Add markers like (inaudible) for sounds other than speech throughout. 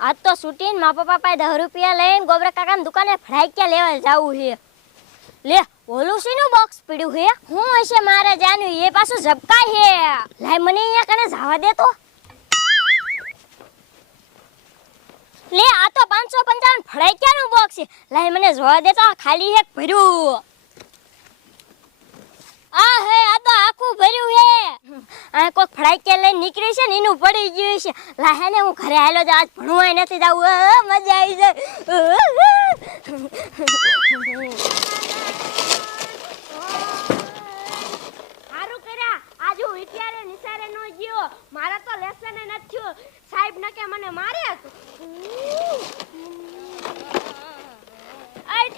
આજ તો છૂટીને માપા પાપાએ દહ રૂપિયા લઈને ગોબરા કાકાની દુકાને ફડાક્યા લેવા જવું છે. લે, ઓલું શીનું બોક્સ પીડ્યું છે? હું હશે મારે જાનું એ પાછું ઝબકાય છે. લાય મને અહીંયા કને જવા દે તો. લે, આ તો પાંચસો પંચાવન ફડાક્યાનું બોક્સ છે. લાય મને જોવા દે તો ખાલી એક ભર્યું. આ હે, આ તો આખું ભર્યું હે આ કોક કે લઈને નીકળી છે ને એનું પડી ગયું છે. લાહે ને હું ઘરે આવેલો જ આજ ભણવા નથી જાવું મજા આવી જાય. આજ હું વિચારે નિસારે નો ગયો. મારા તો લેસન નથી થયું. સાહેબ ને કે મને માર્યા અરે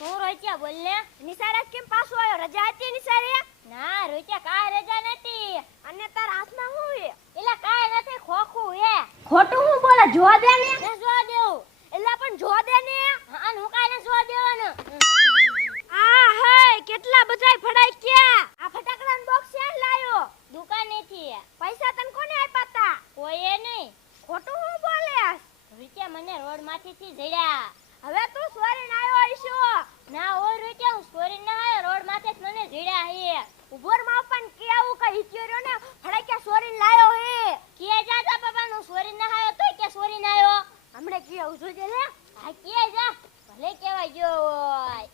હું રોચ્યા બોલ ને નિસારે કેમ પાછો આવ્યો? રજા હતી નિસારે ના રોચ્યા કાંઈ રજા નથી અને તાર હાથમાં શું છે? એલા કાંઈ નથી ખોખું હે ખોટું હું બોલે? જોવા દે ને. જોવા દેવું. એલા પણ જોવા દે ને. હા હું કાંઈ જોવા દેવાનો? આ હે કેટલા બધાય ફડાઈ ગયા આ ફટાકડાનો બોક્સ ક્યાં લાયો. દુકાનેથી. પૈસા તન કોને આપ્યા તા? કોઈએ નહીં. ખોટું હું બોલે? વિચે મને રોડમાંથી થી જડ્યા. હવે તું સોરીન આવ્યો હઈશો ના ઓર રૂચે હું સોરી ના આવ્યો રોડ માથે જ મને જીડ્યા હે. ઉભોરમાં પણ કે આવું કઈ હિચ્યોર્યો ને? ફડાક્યા સોરી લાયો હે? કે જા જા બાબા નું સોરી ના આવ્યો તો કે સોરી ના આવ્યો હમણે કે આવું જોજે લે. આ કે જા ભલે કેવાય ગયો હોય.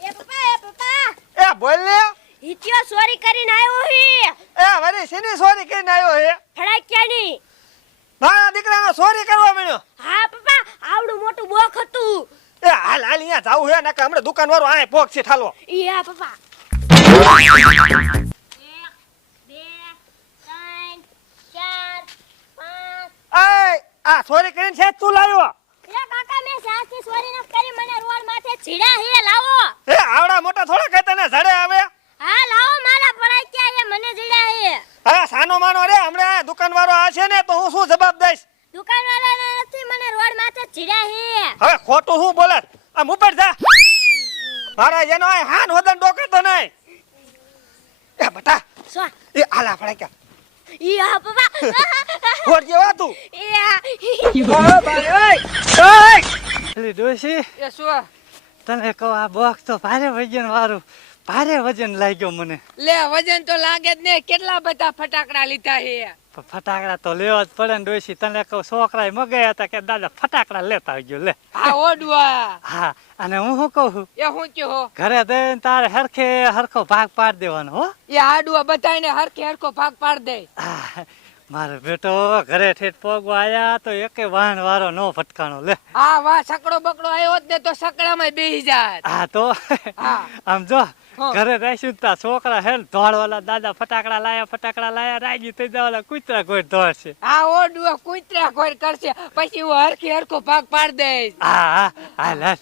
એ પપ્પા એ પપ્પા. એ બોલ લે હિચ્યો સોરી કરીને આવ્યો હે? એ વરે સેની સોરી કરીને આવ્યો હે? ફડાક્યાની મારા દીકરાનો સોરી કરવા મળ્યો હા પપ્પા આવડું મોટું બોક હતું. એ હાલ હાલ અહીંયા જાવું હે નકા હમણાં દુકાન વાળો આય ભોગ છે ઠાલો ઈ હા પપ્પા. આ સોરી કરીને છે તું લાવ્યો. મેં કાકા ને સાચી છોરીને કરી મને રોડ માટે છીડા હે લાવો. એ આવડા મોટા થોડા કહેતા ને ઝડે આવે? હા લાવો મારા ક્યાં હે મને જીડા હે. હા સાનો માનો રે હમણાં આ દુકાન આ છે ને તો હું શું જવાબ દઈશ? દુકાનવાળા નથી મને રોડ માથે ચીડ્યા હે હવે ખોટું શું બોલે? આમ ઉપર જા. મારા જેનો આ હાન હોદન ડોકાતો નહીં. એ બટા સો એ આલા ફળે ક્યાં? ઈ આ પપ્પા. (laughs) ખોટ જેવા તું. એ ઓ ભાઈ ઓય ઓય. લે ડોશી. એ શું તને કહો આ બોક્સ તો ભારે વજન વાળું. ભારે વજન લાગ્યો મને. લે વજન તો લાગે જ ને. કેટલા બધા ફટાકડા લીધા છે ફટાકડા તો લેવા જ પડે ને ડોસી તને કહું છોકરા મગાયા હતા કે દાદા ફટાકડા લેતા આવજો લે. હા ઓડવા. હા અને હું શું કહું એ હું કહો? ઘરે દઈને તારે હરખે હરખો ભાગ પાડ દેવાનો હો. એ આડવા બધાને હરખે હરખો ભાગ પાડ દે. મારો બેટો ઘરે ઠેઠ પગવા આયા તો એકે વાહન વાળો નો ફટકાણો લે. હા વાહ સકડો બકડો આવ્યો જ ને તો સકડામાં બેહી જાય હા તો? આમ જો. ઘરે રહીશું તા છોકરા હે ધોળવાલા દાદા ફટાકડા લાયા ફટાકડા લાયા રાજી થઈ જવાલા કુતરા કોઈ દોડશે આ ઓડવા કૂતરા કોઈ કરશે પછી હું હરખી હરખો ભાગ પાડ દઈશ. હા હા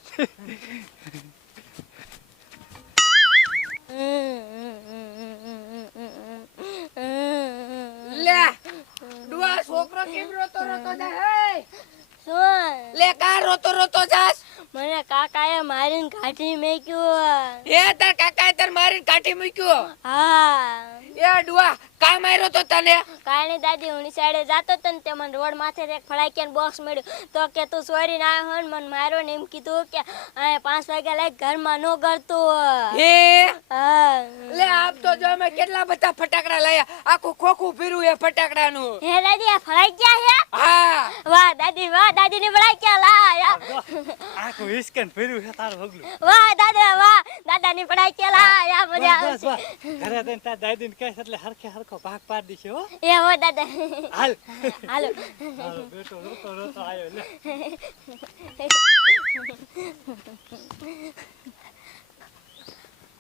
લે ડુઆ છોકરો કેમ રોતો રોતો જાય? હે લે કા રોતો રોતો જાસ મને કાકાએ મારીને કાઠી મેક્યું. એ તાર કાકાએ તાર મારીને કાઠી મૂક્યો? હા. એ ડુઆ કા માર્યો તો તને? કાણી દાદી હું સાઈડે જાતો તો ને તે મને રોડ માથે એક ફડાક્યાનું બોક્સ મળ્યું. તો કે તું સોરી ના આવ્યો ને મને માર્યો ને એમ કીધું કે આ પાંચ વાગ્યા લાગ ઘરમાં નો કરતો હે હા. લે આપ તો જો અમે કેટલા બધા ફટાકડા લાયા. આખું ખોખું ફીરું એ ફટાકડાનું. હે દાદી આ ફડાક્યા હે? હા. વાહ દાદી વાહ દાદી ને આખું વિસ્કન ફેર્યું છે તારું હગલું. વાહ દાદા વાહ. દાદા ની પડાઈ કેલા યા મજા બસ, બસ. ઘરે જઈને તાર દાદીને કહીશ એટલે હરખે હરખો ભાગ પાડ દીશે હો. એ હો દાદા. હાલ. હાલો. હાલો બેટો રોતો રોતો આયો લે.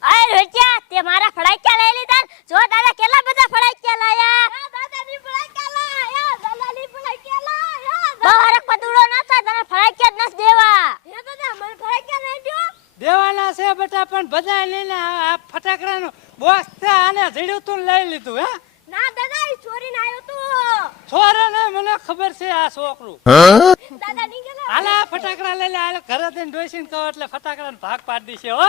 અરે રોચ્યા તે મારા ફડાક્યા લઈ લીધા? જો દાદા કેટલા બધા ફડાક્યા લાયા? દાદા ની ફડાક્યા લાયા? દાદા ની ફડાક્યા લાયા? બહાર પતુડો ના થા તને ફડાક્યા જ નસ દેવા હે દાદા મને ફડાક્યા નહીં દો દેવાના છે બેટા પણ બધા લઈને આ આ ફટાકડાનું બોક્સ છે આને જડ્યું તું લઈ લીધું હે? ના દાદા એ ચોરીને આવ્યો તો. છોરે ને મને ખબર છે આ છોકરું. દાદા નીકળ્યા આલા ફટાકડા લઈ લે ઘરે જઈને ડોસીને કહો એટલે ફટાકડાનો ભાગ પાડી દેશે હો.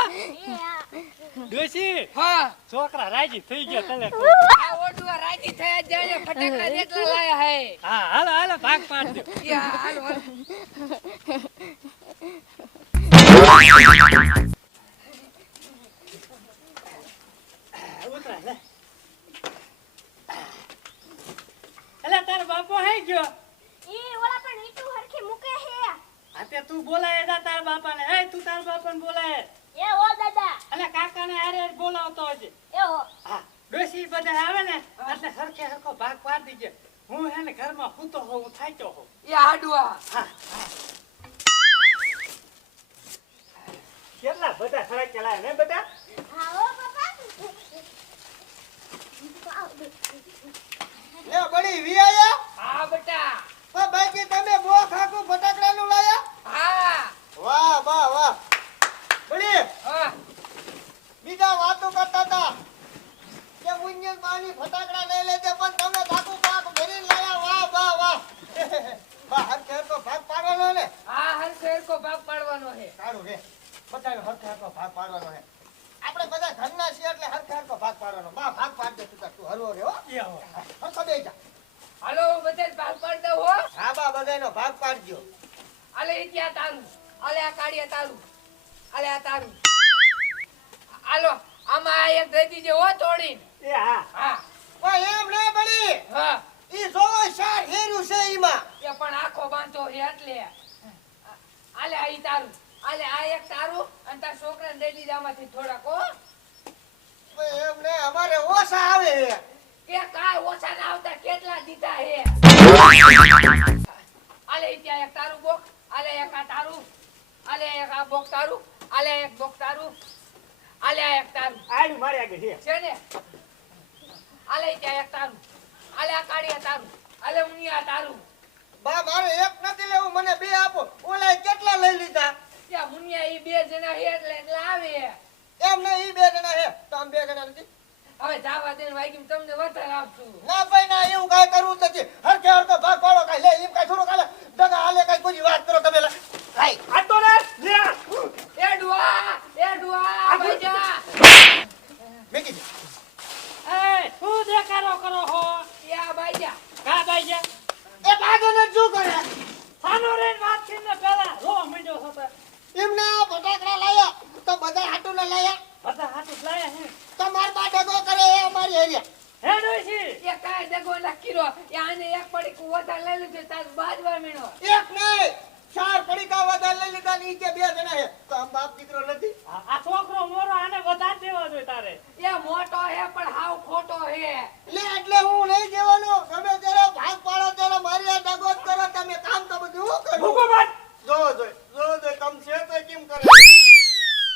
ડોસી હા. છોકરા રાજી થઈ ગયા તને આ ઓડવા રાજી થયા જાય ફટાકડા જેટલા લાયા હે. હા હાલો હાલો ભાગ પાડી દે. યા હાલો (laughs) હાલો ઉતરા લે એટલે તારો બાપો હે ગયો ઈ ઓલા પણ ઈટુ હરખી મૂકે હે હા તે તું બોલાય તાર બાપા બાપાને. એ તું તાર બાપાને બોલાય. એ ઓ દાદા. અને કાકાને હારે બોલાવતો જ એ ઓ હા ડોસી બધા આવે ને એટલે સરખે સરખો ભાગ પાડી દીજે. હું હે ને ઘરમાં સૂતો હોઉં હું હો એ આડવા હાડુઆ કેટલા બધા સડક ચલાય ને બધા? હા ઓ બાપા. લે બડી વિયાયા હા બેટા. તો બાકી તમે બો ખાકો ફટાકડાનું લાયા હા વાહ વાહ વાહ બડી હા બીજા વાતો કરતા હતા કે મુંજન પાણી ફટાકડા લઈ લેજે પણ તમે ખાકુ પાક ભરીને લાયા વાહ વાહ વાહ વાહ હરખે હરખો ભાગ પાડવાનો ને હા હરખો હરખો ભાગ પાડવાનો છે. સારું રે. બધાને હરખે હરખો ભાગ પાડવાનો છે. આપણે બધા ઘરના છીએ એટલે હરખે હરખો ભાગ પાડવાનો. બા ભાગ પાડ દે તું તું હરવો રે હો. હો. હરખો બે જા. હાલો બધે ભાગ પાડ દઉં હો. હા બા બધાનો ભાગ પાડજો. આલે ઈ ત્યાં તારું. આલે આ કાળિયા તારું. આલે આ તારું. હાલો આમાં આ એક દઈ દીજે હો તોડી એ હા. હા. પણ એમ ન પડી હા. ઈ જોવો શાર હેરું છે ઈમાં. એ પણ આખો બાંધો એટલે. આલે આ તારું. આલે આ એક તારું અને તાર છોકરાને દઈ દીધા આમાંથી થોડાક હો. પણ અમારે ઓછા આવે કે કાય ઓછા ના આવતા કેટલા દીધા હે. આલે ત્યાં એક તારું બોક આલે એક આ તારું આલે એક આ બોક તારું આલે એક બોક તારું આલે આ એક તારું. આડું મારે આગળ છે. છે ને? આલે ત્યાં એક તારું આલે આ કાળી તારું આલે મુનિયા તારું. બા મારે એક નથી લેવું મને બે આપો. ઓલા કેટલા લઈ લીધા? ત્યાં મુનિયા ઈ બે જણા હે એટલે એટલે આવે. એમ ને ઈ બે જણા હે. તો આમ બે જણા નથી? હવે જાવા દે વાગી તમને વધારે આપશું. ના ભાઈ ના એવું કાંઈ કરવું નથી. હરકે હરકો ભાગ પાડો કાંઈ. લે એમ કાંઈ થોડું કાલે દગા હાલે કાઈ કોઈ વાત કરો તમે. હાય. આ ને લે એ ડુઆ એ ડુઆ ભાઈજા મેકી દે એ શું દેખાડો કરો હો યા ભાઈજા કા ભાઈ જા એ કાગળને શું કરે સાનો રે વાત કરીને પેલા રો મંડ્યો છો તો એમને આ ફટાકડા લાયા તો બધા હાટુ ને લાયા બધા હાથું લાયા હે તો માર બા ડગો કરે એ અમારી એરિયા હે ડોસી એ કાંઈ દગો ના કીરો એ આને એક પડી લીધું તાર બાજવા મીણો એક નહીં ચાર પડીકા વધારે લઈ લીધા ને કે બે જણા હે તો આ બાપ દીકરો નથી? આ છોકરો મોરો આને વધારે દેવા જોઈએ તારે. એ મોટો હે પણ હાવ ખોટો હે. લે એટલે હું નહીં દેવાનો તમે જરા ભાગ પાડો ત્યારે મારી આ ડગોત કરો તમે કામ તો બધું હું કરું ભૂકો જો જો જો જો તમ છે તો કેમ કરે?